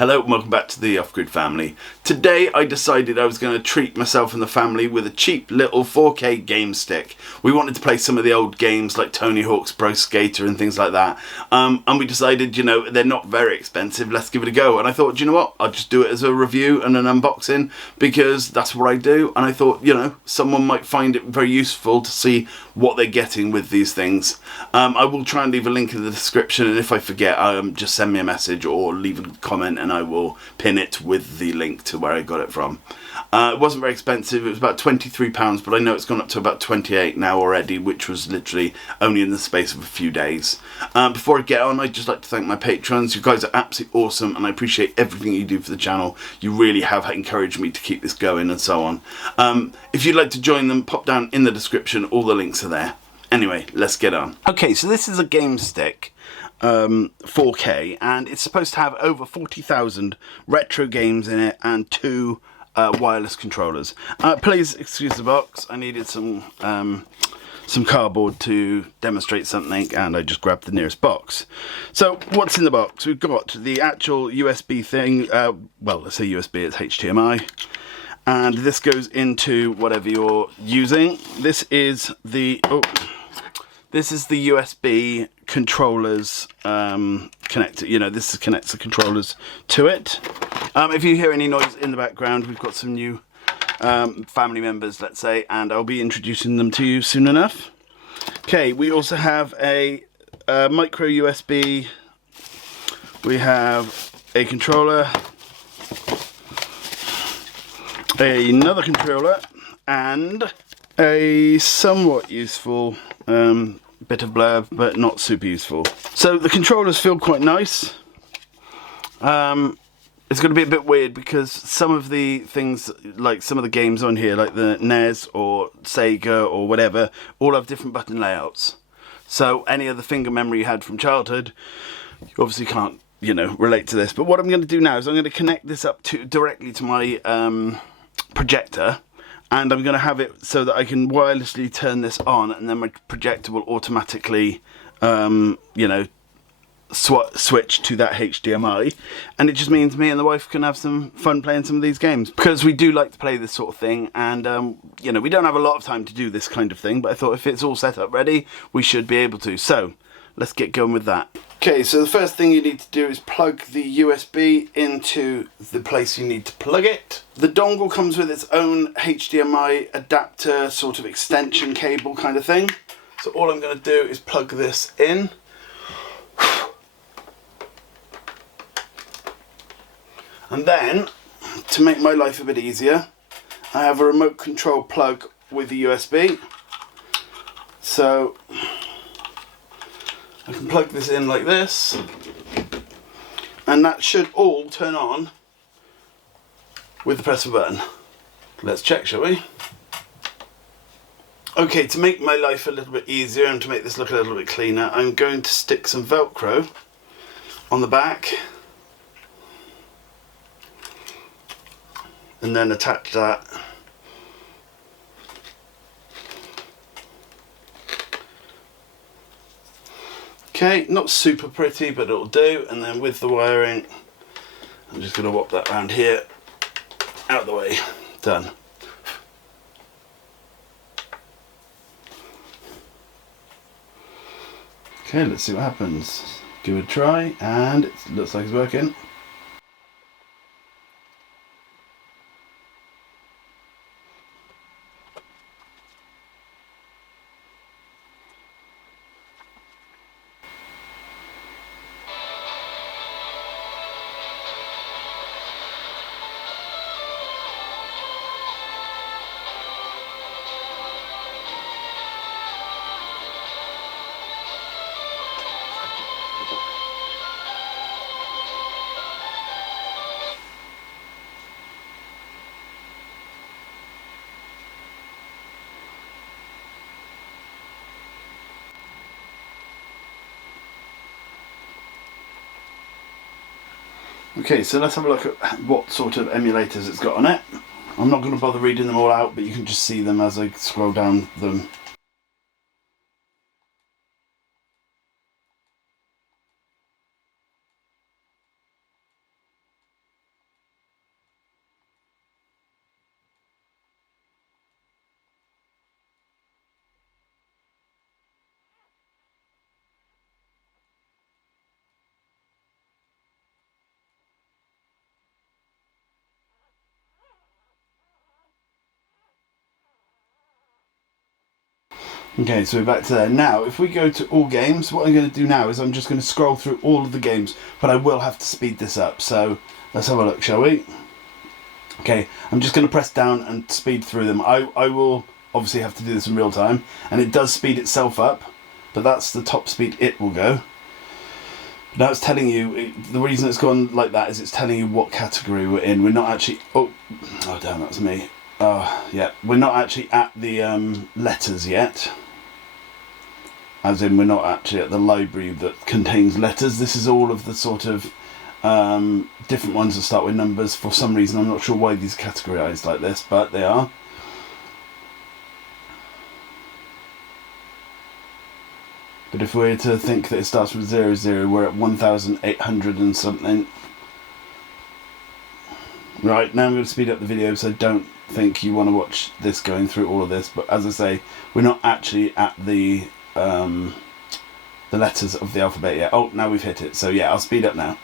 Hello and welcome back to the Off Grid family. Today I decided I was going to treat myself and the family with a cheap little 4K game stick. We wanted to play some of the old games like Tony Hawk's Pro Skater and things like that. And we decided, you know, they're not very expensive, let's give it a go. And I thought, you know what, I'll just do it as a review and an unboxing because that's what I do. And I thought, you know, someone might find it very useful to see what they're getting with these things. I will try and leave a link in the description, and if I forget, just send me a message or leave a comment and I will pin it with the link to where I got it from. It wasn't very expensive, it was about £23, but I know it's gone up to about 28 now already, which was literally only in the space of a few days. Before I get on, I'd just like to thank my patrons. You guys are absolutely awesome and I appreciate everything you do for the channel. You really have encouraged me to keep this going and so on. If you'd like to join them, pop down in the description, all the links are there. Anyway, let's get on. Okay, so this is a game stick, 4K, and it's supposed to have over 40,000 retro games in it and 2 wireless controllers. Please excuse the box, I needed some cardboard to demonstrate something and I just grabbed the nearest box. So what's in the box? We've got the actual USB thing, well, let's say USB, it's HDMI. And this goes into whatever you're using. This is the USB controllers connector. You know, this connects the controllers to it. If you hear any noise in the background, we've got some new family members, let's say, and I'll be introducing them to you soon enough. Okay, we also have a micro USB. We have a controller, another controller, and a somewhat useful bit of blurb, but not super useful. So the controllers feel quite nice. It's going to be a bit weird because some of the things, like some of the games on here, like the NES or Sega or whatever, all have different button layouts. So any of the finger memory you had from childhood, you obviously can't, you know, relate to this. But what I'm going to do now is I'm going to connect this up directly to my projector. And I'm going to have it so that I can wirelessly turn this on and then my projector will automatically, you know, switch to that HDMI. And it just means me and the wife can have some fun playing some of these games. Because we do like to play this sort of thing and, you know, we don't have a lot of time to do this kind of thing. But I thought if it's all set up ready, we should be able to. So, let's get going with that. Okay, so the first thing you need to do is plug the USB into the place you need to plug it. The dongle comes with its own HDMI adapter, sort of extension cable kind of thing. So all I'm going to do is plug this in. And then, to make my life a bit easier, I have a remote control plug with a USB. So I can plug this in like this, and that should all turn on with the press of a button. Let's check, shall we? Okay, to make my life a little bit easier and to make this look a little bit cleaner, I'm going to stick some Velcro on the back and then attach that . Okay, not super pretty, but it'll do. And then with the wiring, I'm just going to whop that around here, out of the way, done. Okay, let's see what happens. Give it a try, and it looks like it's working. Okay, so let's have a look at what sort of emulators it's got on it. I'm not going to bother reading them all out, but you can just see them as I scroll down them. Okay, so we're back to there. Now, if we go to all games, what I'm going to do now is I'm just going to scroll through all of the games, but I will have to speed this up. So let's have a look, shall we? Okay, I'm just going to press down and speed through them. I will obviously have to do this in real time, and it does speed itself up, but that's the top speed it will go. Now it's telling you, the reason it's gone like that is it's telling you what category we're in. We're not actually, oh damn, that was me. Yeah, we're not actually at the letters yet. As in, we're not actually at the library that contains letters. This is all of the sort of different ones that start with numbers. For some reason, I'm not sure why these are categorised like this, but they are. But if we were to think that it starts with 00, we're at 1,800 and something. Right, now I'm going to speed up the video, so I don't think you want to watch this going through all of this. But as I say, we're not actually at the letters of the alphabet yet. Oh, now we've hit it. So yeah, I'll speed up now.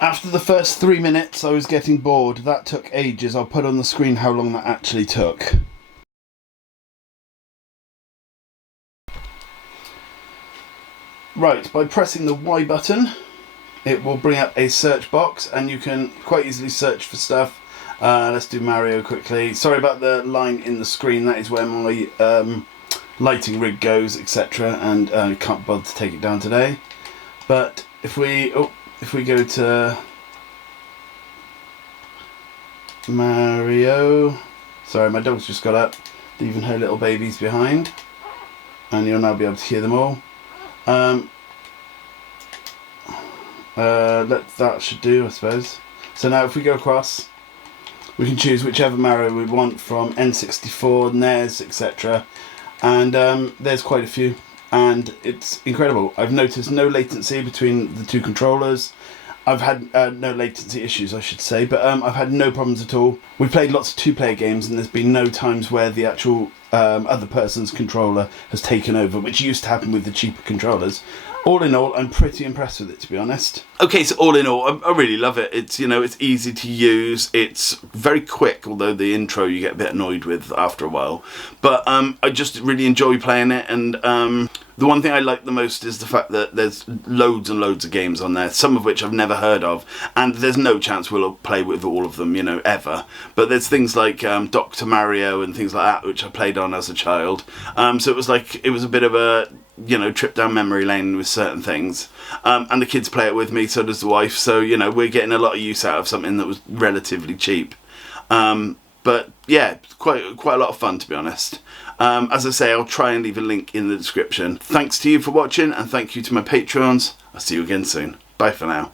After the first 3 minutes, I was getting bored. That took ages. I'll put on the screen how long that actually took. Right, by pressing the Y button, it will bring up a search box, and you can quite easily search for stuff. Let's do Mario quickly. Sorry about the line in the screen. That is where my lighting rig goes, etc. And I can't bother to take it down today. But if we go to Mario, sorry, my dog's just got up, leaving her little babies behind, and you'll now be able to hear them all. That should do, I suppose. So now if we go across, we can choose whichever Mario we want from N64, NES, etc. And there's quite a few, and it's incredible. I've noticed no latency between the two controllers. I've had no latency issues, I should say, but I've had no problems at all. We've played lots of two-player games, and there's been no times where the actual other person's controller has taken over, which used to happen with the cheaper controllers. All in all, I'm pretty impressed with it, to be honest. Okay, so all in all, I really love it. It's, you know, it's easy to use. It's very quick, although the intro you get a bit annoyed with after a while. But I just really enjoy playing it, and the one thing I like the most is the fact that there's loads and loads of games on there, some of which I've never heard of, and there's no chance we'll play with all of them, you know, ever. But there's things like Dr. Mario and things like that, which I played on as a child. So it was a bit of a, you know, trip down memory lane with certain things. And the kids play it with me, so does the wife. So, you know, we're getting a lot of use out of something that was relatively cheap. But yeah, quite a lot of fun, to be honest. As I say, I'll try and leave a link in the description. Thanks to you for watching, and thank you to my Patreons. I'll see you again soon. Bye for now.